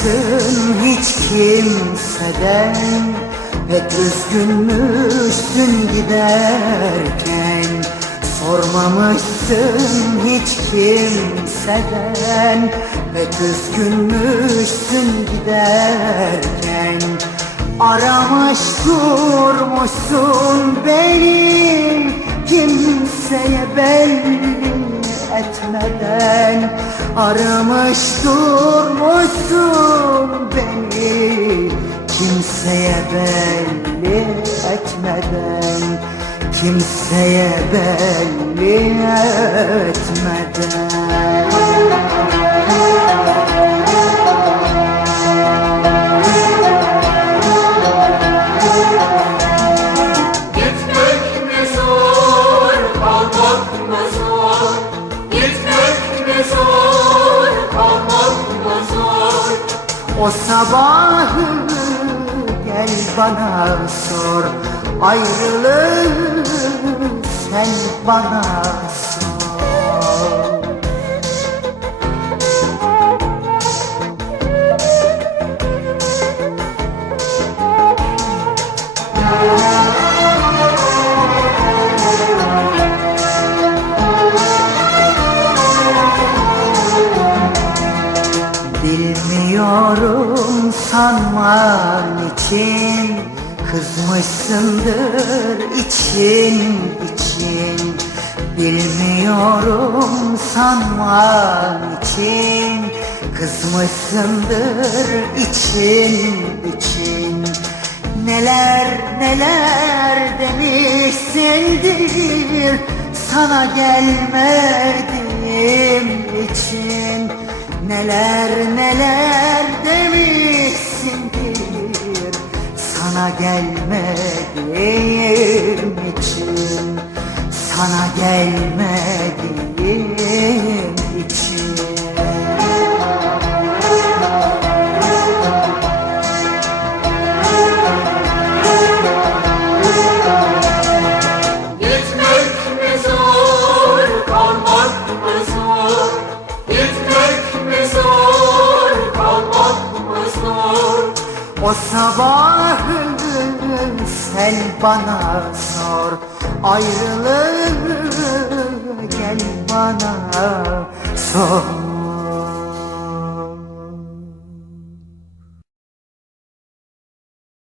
Sormamışsın hiç kimseden Pek üzgünmüşsün giderken. Sormamışsın hiç kimseden Pek üzgünmüşsün giderken. Aramış durmuşsun beni Kimseye belli etmeden Aramış durmuşsun beni. Kimseye belli etmeden. Kimseye belli etmeden O sabahı gel bana sor Ayrılığı sen bana sor Sanman için Kızmışsındır için için. Bilmiyorum sanman için Kızmışsındır için için. Neler neler demişsindir Sana gelmediğim için. Neler neler Sana gelmediğim için Sana gelmediğim için Gitmek mi zor, kalmak mı zor? Gitmek mi zor, kalmak mı zor? O sabahı sen bana sor. Ayrılığı gel bana sor